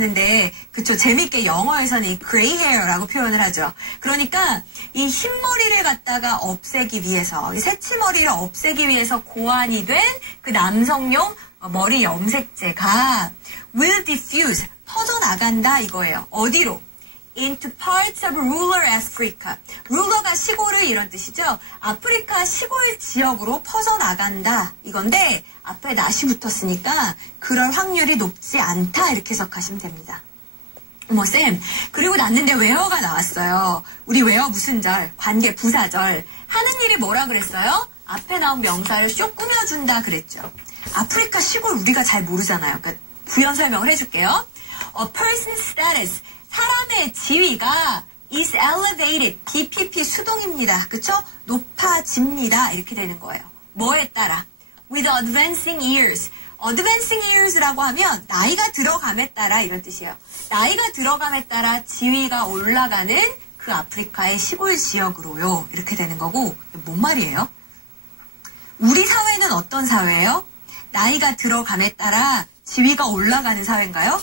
얘기하는데 그쵸 재밌게 영어에서는 이 gray hair라고 표현을 하죠. 그러니까 이 흰머리를 갖다가 없애기 위해서 이 새치머리를 없애기 위해서 고안이 된 그 남성용 머리 염색제가 will diffuse 퍼져나간다 이거예요. 어디로? into parts of rural Africa. 룰러가 시골을 이런 뜻이죠. 아프리카 시골 지역으로 퍼져나간다 이건데 앞에 not이 붙었으니까 그럴 확률이 높지 않다 이렇게 해석하시면 됩니다. 어머 쌤 그리고 났는데 where가 나왔어요. 우리 where 무슨 절? 관계 부사절. 하는 일이 뭐라 그랬어요? 앞에 나온 명사를 쏙 꾸며준다 그랬죠. 아프리카 시골 우리가 잘 모르잖아요. 그러니까 부연 설명을 해줄게요. A person's status 사람의 지위가 is elevated, BPP 수동입니다. 그쵸? 높아집니다. 이렇게 되는 거예요. 뭐에 따라? With advancing years. advancing years라고 하면 나이가 들어감에 따라 이런 뜻이에요. 나이가 들어감에 따라 지위가 올라가는 그 아프리카의 시골 지역으로요. 이렇게 되는 거고 뭔 말이에요? 우리 사회는 어떤 사회예요? 나이가 들어감에 따라 지위가 올라가는 사회인가요?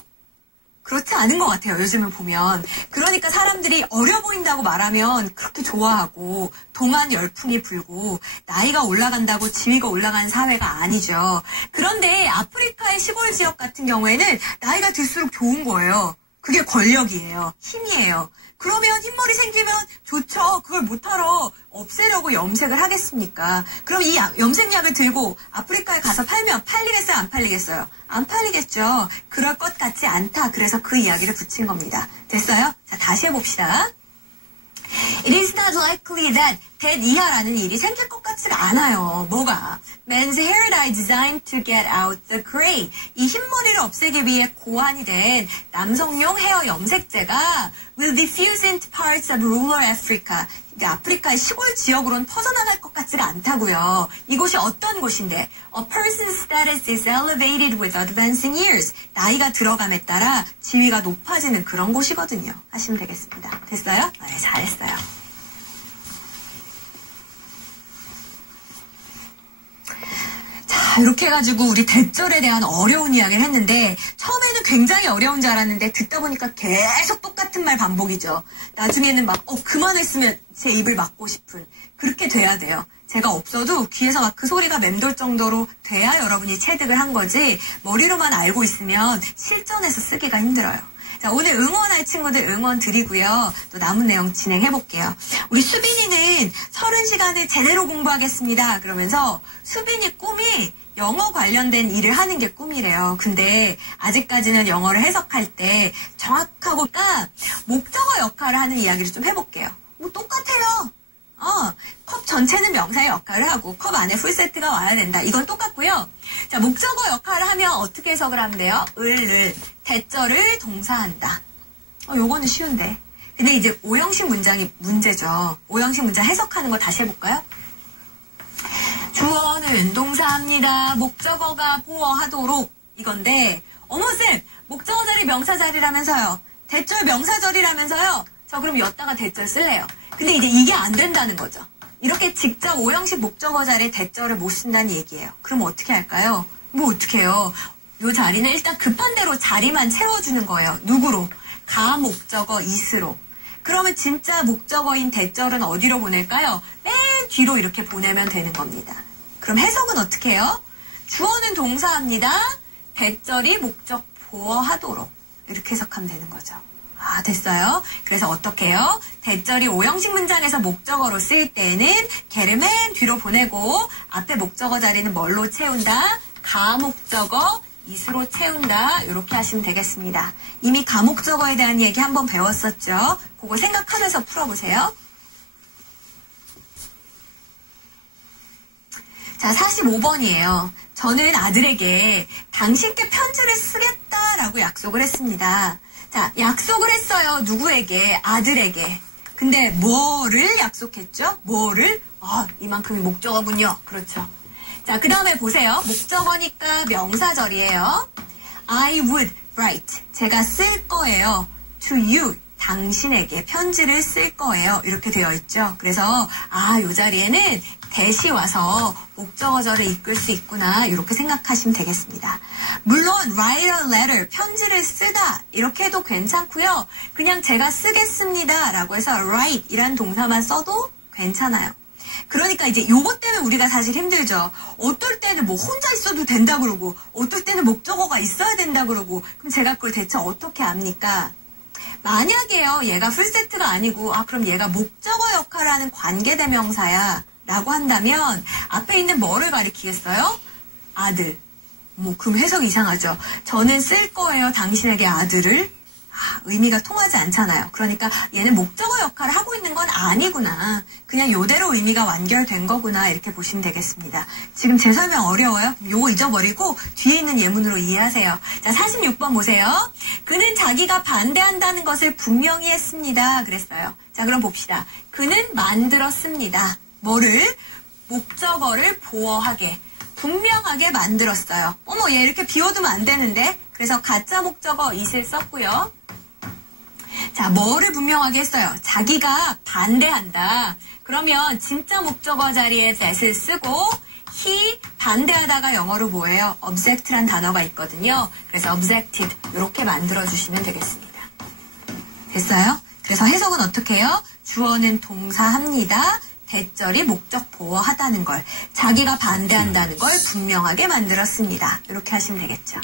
그렇지 않은 것 같아요. 요즘을 보면. 그러니까 사람들이 어려 보인다고 말하면 그렇게 좋아하고 동안 열풍이 불고 나이가 올라간다고 지위가 올라가는 사회가 아니죠. 그런데 아프리카의 시골 지역 같은 경우에는 나이가 들수록 좋은 거예요. 그게 권력이에요. 힘이에요. 그러면 흰머리 생기면 좋죠. 그걸 못하러 없애려고 염색을 하겠습니까? 그럼 이 염색약을 들고 아프리카에 가서 팔면 팔리겠어요? 안 팔리겠어요? 안 팔리겠죠. 그럴 것 같지 않다. 그래서 그 이야기를 붙인 겁니다. 됐어요? 자, 다시 해봅시다. It is not likely that 이하라는 일이 생길 것 같지가 않아요. 뭐가? Men's hair dye designed to get out the gray. 이 흰머리를 없애기 위해 고안이 된 남성용 헤어 염색제가 will diffuse into parts of rural Africa. 아프리카의 시골 지역으로는 퍼져나갈 것 같지가 않다고요. 이곳이 어떤 곳인데? A person's status is elevated with advancing years. 나이가 들어감에 따라 지위가 높아지는 그런 곳이거든요. 하시면 되겠습니다. 됐어요? 네, 잘했어요. 자, 이렇게 해가지고 우리 대절에 대한 어려운 이야기를 했는데 처음에는 굉장히 어려운 줄 알았는데 듣다 보니까 계속 똑같은 말 반복이죠. 나중에는 막 그만했으면 제 입을 막고 싶은 그렇게 돼야 돼요. 제가 없어도 귀에서 막 그 소리가 맴돌 정도로 돼야 여러분이 체득을 한 거지 머리로만 알고 있으면 실전에서 쓰기가 힘들어요. 자, 오늘 응원할 친구들 응원 드리고요. 또 남은 내용 진행해 볼게요. 우리 수빈이는 30시간을 제대로 공부하겠습니다. 그러면서 수빈이 꿈이 영어 관련된 일을 하는 게 꿈이래요. 근데 아직까지는 영어를 해석할 때 정확하고 목적어 역할을 하는 이야기를 좀 해볼게요. 뭐 똑같아요. 컵 전체는 명사의 역할을 하고 컵 안에 풀세트가 와야 된다. 이건 똑같고요. 자, 목적어 역할을 하면 어떻게 해석을 하면 돼요? 을, 대절을 동사한다. 요거는 쉬운데. 근데 이제 오형식 문장이 문제죠. 오형식 문장 해석하는 거 다시 해볼까요? 주어는 동사합니다. 목적어가 보어하도록 이건데 어머쌤 목적어 자리 명사 자리라면서요. 대절 명사 절이라면서요. 저 그럼 여기다가 대절 쓸래요. 근데 이제 이게 안 된다는 거죠. 이렇게 직접 오형식 목적어 자리에 대절을 못 쓴다는 얘기예요. 그럼 어떻게 할까요? 뭐 어떻게 해요? 요 자리는 일단 급한 대로 자리만 채워주는 거예요. 누구로? 가목적어 is로. 그러면 진짜 목적어인 대절은 어디로 보낼까요? 맨 뒤로 이렇게 보내면 되는 겁니다. 그럼 해석은 어떻게 해요? 주어는 동사합니다. 대절이 목적 보어하도록 이렇게 해석하면 되는 거죠. 됐어요. 그래서 어떻게 해요? 대절이 오형식 문장에서 목적어로 쓰일 때는 걔를 맨 뒤로 보내고 앞에 목적어 자리는 뭘로 채운다? 가목적어 is로 채운다. 이렇게 하시면 되겠습니다. 이미 가목적어에 대한 얘기 한번 배웠었죠. 그거 생각하면서 풀어보세요. 자, 45번이에요. 저는 아들에게 당신께 편지를 쓰겠다라고 약속을 했습니다. 자, 약속을 했어요. 누구에게? 아들에게. 근데 뭐를 약속했죠? 뭐를? 이만큼이 목적어군요. 그렇죠. 자, 그 다음에 보세요. 목적어니까 명사절이에요. I would write. 제가 쓸 거예요. To you. 당신에게 편지를 쓸 거예요. 이렇게 되어 있죠. 그래서 요 자리에는 대시 와서 목적어절을 이끌 수 있구나. 이렇게 생각하시면 되겠습니다. 물론 write a letter. 편지를 쓰다. 이렇게 해도 괜찮고요. 그냥 제가 쓰겠습니다 라고 해서 write 이란 동사만 써도 괜찮아요. 그러니까 이제 요것 때문에 우리가 사실 힘들죠. 어떨 때는 뭐 혼자 있어도 된다 그러고 어떨 때는 목적어가 있어야 된다 그러고 그럼 제가 그걸 대체 어떻게 압니까? 만약에요 얘가 풀세트가 아니고 그럼 얘가 목적어 역할을 하는 관계대명사야 라고 한다면 앞에 있는 뭐를 가리키겠어요? 아들. 그럼 해석이 이상하죠. 저는 쓸 거예요 당신에게 아들을. 의미가 통하지 않잖아요. 그러니까 얘는 목적어 역할을 하고 있는 건 아니구나. 그냥 요대로 의미가 완결된 거구나 이렇게 보시면 되겠습니다. 지금 제 설명 어려워요? 요거 잊어버리고 뒤에 있는 예문으로 이해하세요. 자 46번 보세요. 그는 자기가 반대한다는 것을 분명히 했습니다. 그랬어요. 자 그럼 봅시다. 그는 만들었습니다. 뭐를? 목적어를 보어하게. 분명하게 만들었어요. 얘 이렇게 비워두면 안 되는데. 그래서 가짜 목적어 is를 썼고요. 자, 뭐를 분명하게 했어요? 자기가 반대한다. 그러면 진짜 목적어 자리에 that을 쓰고 he 반대하다가 영어로 뭐예요? object란 단어가 있거든요. 그래서 objected 이렇게 만들어주시면 되겠습니다. 됐어요? 그래서 해석은 어떻게 해요? 주어는 동사합니다. 대절이 목적 보어하다는 걸, 자기가 반대한다는 걸 분명하게 만들었습니다. 이렇게 하시면 되겠죠.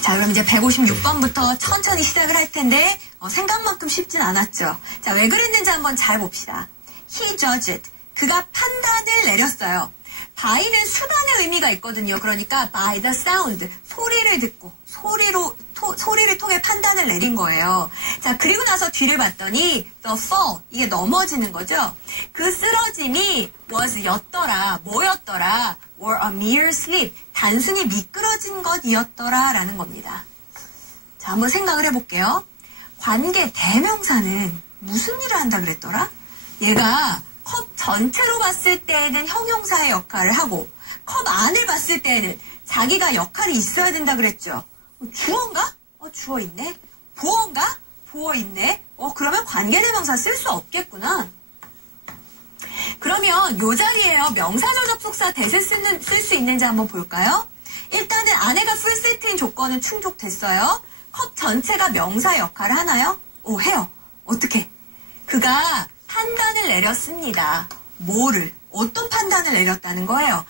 자, 그럼 이제 156번부터 천천히 시작을 할 텐데 생각만큼 쉽진 않았죠. 자, 왜 그랬는지 한번 잘 봅시다. He judged. 그가 판단을 내렸어요. by는 수단의 의미가 있거든요. 그러니까 by the sound, 소리를 듣고 소리를 통해 판단을 내린 거예요. 자, 그리고 나서 뒤를 봤더니 the fall, 이게 넘어지는 거죠. 그 쓰러짐이 was 였더라, 뭐였더라, or a mere slip, 단순히 미끄러진 것이었더라 라는 겁니다. 자, 한번 생각을 해볼게요. 관계 대명사는 무슨 일을 한다 그랬더라? 얘가 컵 전체로 봤을 때에는 형용사의 역할을 하고 컵 안을 봤을 때에는 자기가 역할이 있어야 된다 그랬죠. 주어인가? 주어 있네. 보어인가? 보어 있네. 그러면 관계대명사 쓸 수 없겠구나. 그러면 요 자리에요. 명사절 접속사 that을 쓸 수 있는지 한번 볼까요? 일단은 아내가 풀세트인 조건은 충족됐어요. 컵 전체가 명사 역할을 하나요? 해요. 어떻게? 그가 판단을 내렸습니다. 뭐를? 어떤 판단을 내렸다는 거예요?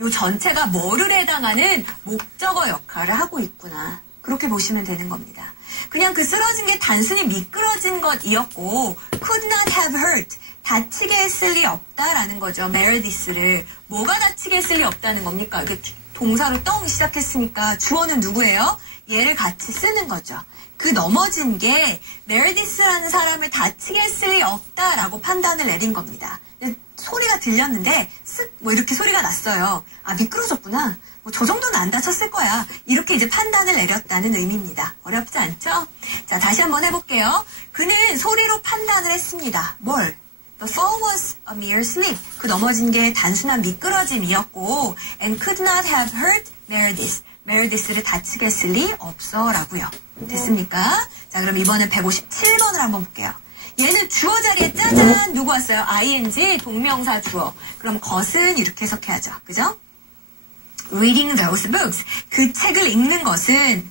요 전체가 뭐를 해당하는 목적어 역할을 하고 있구나. 그렇게 보시면 되는 겁니다. 그냥 그 쓰러진 게 단순히 미끄러진 것이었고 could not have hurt. 다치게 했을 리 없다라는 거죠. Meredith를. 뭐가 다치게 했을 리 없다는 겁니까? 이게 동사로 똥 시작했으니까 주어는 누구예요? 얘를 같이 쓰는 거죠. 그 넘어진 게 메르디스라는 사람을 다치게 했을 리 없다라고 판단을 내린 겁니다. 소리가 들렸는데 쓱 이렇게 소리가 났어요. 미끄러졌구나. 저 정도는 안 다쳤을 거야. 이렇게 이제 판단을 내렸다는 의미입니다. 어렵지 않죠? 자, 다시 한번 해볼게요. 그는 소리로 판단을 했습니다. 뭘? The fall was a mere slip. 그 넘어진 게 단순한 미끄러짐이었고 and could not have hurt Meredith. 메르디스를 다치게 했을 리 없어 라고요. 됐습니까? 자, 그럼 이번엔 157번을 한번 볼게요. 얘는 주어 자리에 짜잔 누구 왔어요? ing 동명사 주어. 그럼 것은 이렇게 해석해야죠. 그죠? Reading those books. 그 책을 읽는 것은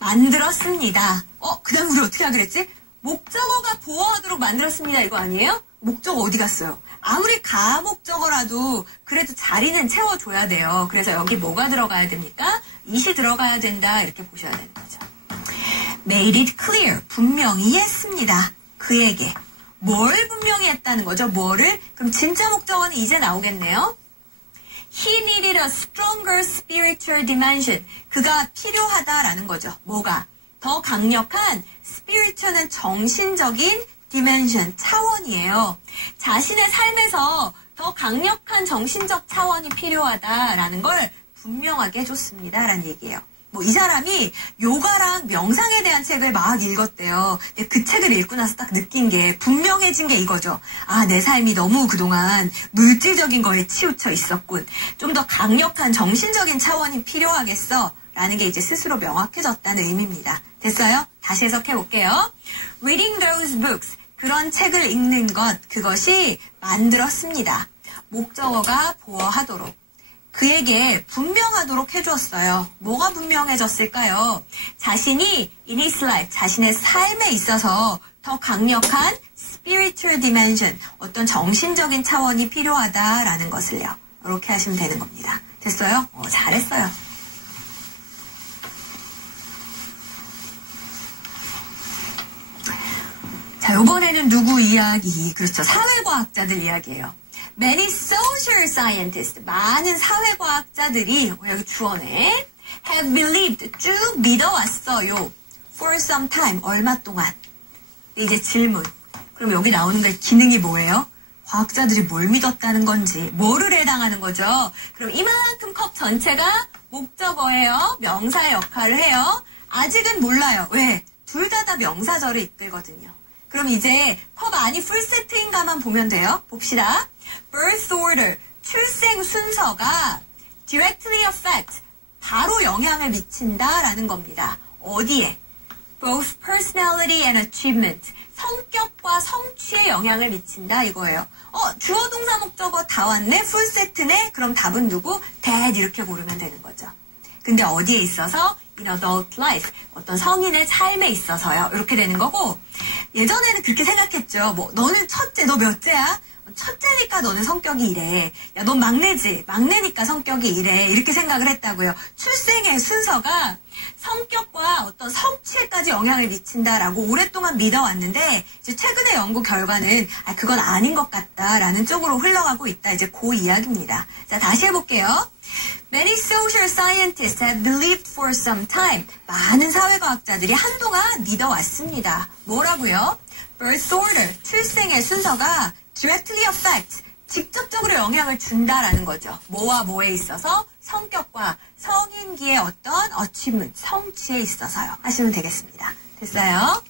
만들었습니다. 그 다음 우리 어떻게 하기로 했지? 목적어가 보어하도록 만들었습니다. 이거 아니에요? 목적어 어디 갔어요? 아무리 가목적어라도 그래도 자리는 채워줘야 돼요. 그래서 여기 뭐가 들어가야 됩니까? it이 들어가야 된다. 이렇게 보셔야 되는 거죠. Made it clear. 분명히 했습니다. 그에게. 뭘 분명히 했다는 거죠? 뭐를? 그럼 진짜 목적어는 이제 나오겠네요. He needed a stronger spiritual dimension. 그가 필요하다라는 거죠. 뭐가? 더 강력한 spiritual은 정신적인 dimension, 차원이에요. 자신의 삶에서 더 강력한 정신적 차원이 필요하다라는 걸 분명하게 해줬습니다. 라는 얘기예요. 이 사람이 요가랑 명상에 대한 책을 막 읽었대요. 근데 그 책을 읽고 나서 딱 느낀 게 분명해진 게 이거죠. 내 삶이 너무 그동안 물질적인 거에 치우쳐 있었군. 좀 더 강력한 정신적인 차원이 필요하겠어. 라는 게 이제 스스로 명확해졌다는 의미입니다. 됐어요? 다시 해석해 볼게요. Reading those books. 그런 책을 읽는 것, 그것이 만들었습니다. 목적어가 보어하도록. 그에게 분명하도록 해주었어요. 뭐가 분명해졌을까요? 자신이 in his life, 자신의 삶에 있어서 더 강력한 spiritual dimension, 어떤 정신적인 차원이 필요하다라는 것을요. 이렇게 하시면 되는 겁니다. 됐어요? 잘했어요. 자, 이번에는 누구 이야기? 그렇죠. 사회과학자들 이야기예요. Many social scientists, 많은 사회과학자들이, 여기 주어네, have believed, 쭉 믿어왔어요. For some time, 얼마 동안. 이제 질문. 그럼 여기 나오는 게 기능이 뭐예요? 과학자들이 뭘 믿었다는 건지, 뭐를 해당하는 거죠? 그럼 이만큼 컵 전체가 목적어예요. 명사의 역할을 해요. 아직은 몰라요. 왜? 둘 다 명사절을 이끌거든요. 그럼 이제 컵 안이 풀세트인가만 보면 돼요. 봅시다. Birth order, 출생 순서가 directly affect, 바로 영향을 미친다라는 겁니다. 어디에? Both personality and achievement, 성격과 성취에 영향을 미친다 이거예요. 주어 동사 목적어 다 왔네? 풀세트네? 그럼 답은 누구? that 이렇게 고르면 되는 거죠. 근데 어디에 있어서? in adult life, 어떤 성인의 삶에 있어서요. 이렇게 되는 거고, 예전에는 그렇게 생각했죠. 너는 첫째, 너 몇째야? 첫째니까 너는 성격이 이래. 야, 넌 막내지? 막내니까 성격이 이래. 이렇게 생각을 했다고요. 출생의 순서가 성격과 어떤 성취에까지 영향을 미친다라고 오랫동안 믿어왔는데, 이제 최근의 연구 결과는 그건 아닌 것 같다라는 쪽으로 흘러가고 있다. 이제 그 이야기입니다. 자, 다시 해볼게요. Many social scientists have believed for some time. 많은 사회과학자들이 한동안 믿어왔습니다. 뭐라고요? Birth order, 출생의 순서가 directly affect, 직접적으로 영향을 준다라는 거죠. 뭐와 뭐에 있어서? 성격과 성인기의 어떤 achievement, 성취에 있어서요. 하시면 되겠습니다. 됐어요?